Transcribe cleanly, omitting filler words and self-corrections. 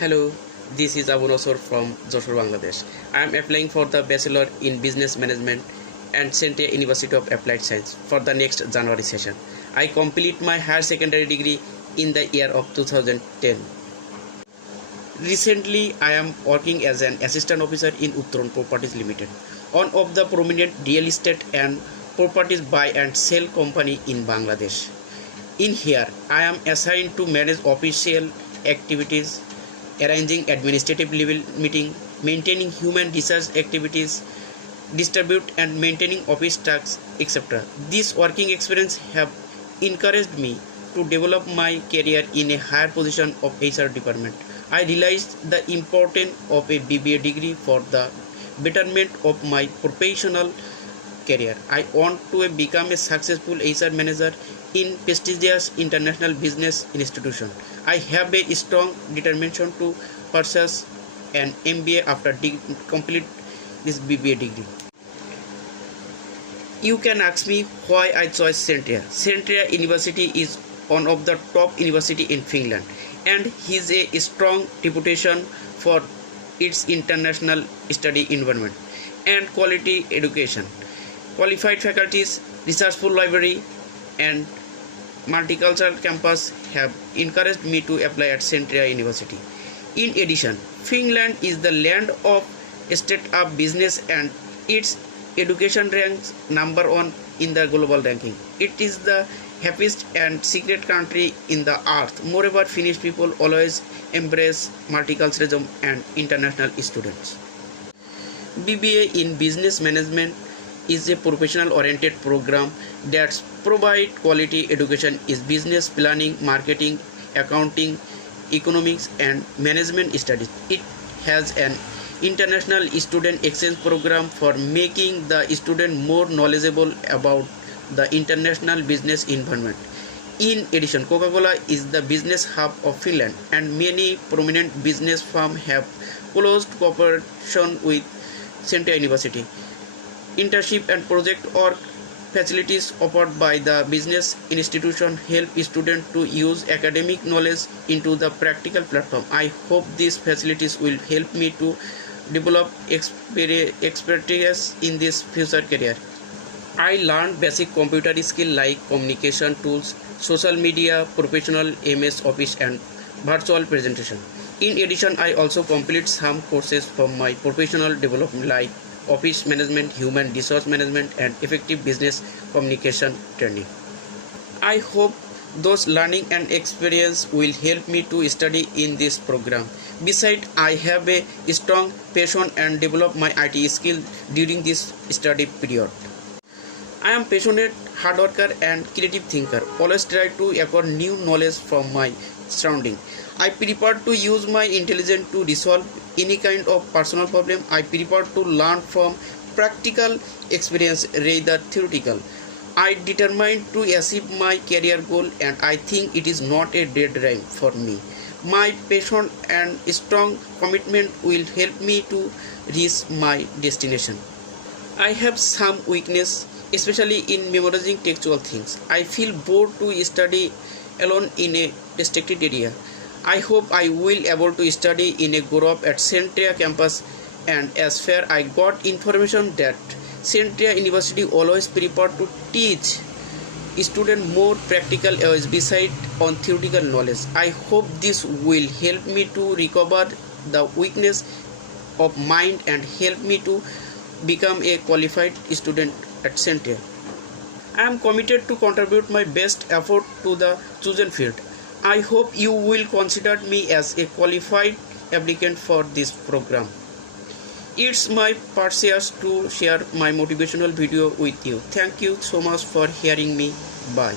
Hello, this is Abu Nosor from Josor, Bangladesh. I am applying for the Bachelor in Business Management and Central University of Applied Science for the next January session. I complete my higher secondary degree in the year of 2010. Recently, I am working as an assistant officer in Uttaran Properties Limited, one of the prominent real estate and properties buy and sell company in Bangladesh. In here, I am assigned to manage official activities, arranging administrative level meeting, maintaining human research activities, distribute and maintaining office tasks, etc. This working experience have encouraged me to develop my career in a higher position of HR department. I realized the importance of a BBA degree for the betterment of my professional career. I want to become a successful HR manager in prestigious international business institution. I have a strong determination to pursue an MBA after complete this BBA degree. You can ask me why I chose Centria. Centria University is one of the top university in Finland and has a strong reputation for its international study environment and quality education. Qualified faculties, researchful library, and multicultural campus have encouraged me to apply at Centria University. In addition, Finland is the land of startup business and its education ranks number 1 in the global ranking. It is the happiest and secret country in the earth. Moreover, Finnish people always embrace multiculturalism and international students. BBA in Business Management is a professional oriented program that provides quality education in business planning, marketing, accounting, economics and management studies. It has an international student exchange program for making the student more knowledgeable about the international business environment. In addition, Coca-Cola is the business hub of Finland and many prominent business firms have close cooperation with Centria University. Internship and project work facilities offered by the business institution help students to use academic knowledge into the practical platform. I hope these facilities will help me to develop expertise in this future career. I learned basic computer skill like communication tools, social media, professional MS Office and virtual presentation. In addition, I also complete some courses from my professional development like office management, human resource management and effective business communication training. I hope those learning and experience will help me to study in this program. Besides, I have a strong passion and develop my IT skill during this study period. I am passionate, hard worker and creative thinker. Always try to acquire new knowledge from my surrounding. I prefer to use my intelligence to resolve any kind of personal problem. I prefer to learn from practical experience rather theoretical. I determined to achieve my career goal and I think it is not a dead rhyme for me. My passion and strong commitment will help me to reach my destination. I have some weakness, especially in memorizing textual things. I feel bored to study alone in a restricted area. I hope I will able to study in a group at Centria campus and as far I got information that Centria University always prefer to teach students more practical areas beside on theoretical knowledge. I hope this will help me to recover the weakness of mind and help me to become a qualified student at Centria. I am committed to contribute my best effort to the chosen field. I hope you will consider me as a qualified applicant for this program. It's my purpose to share my motivational video with you. Thank you so much for hearing me. Bye.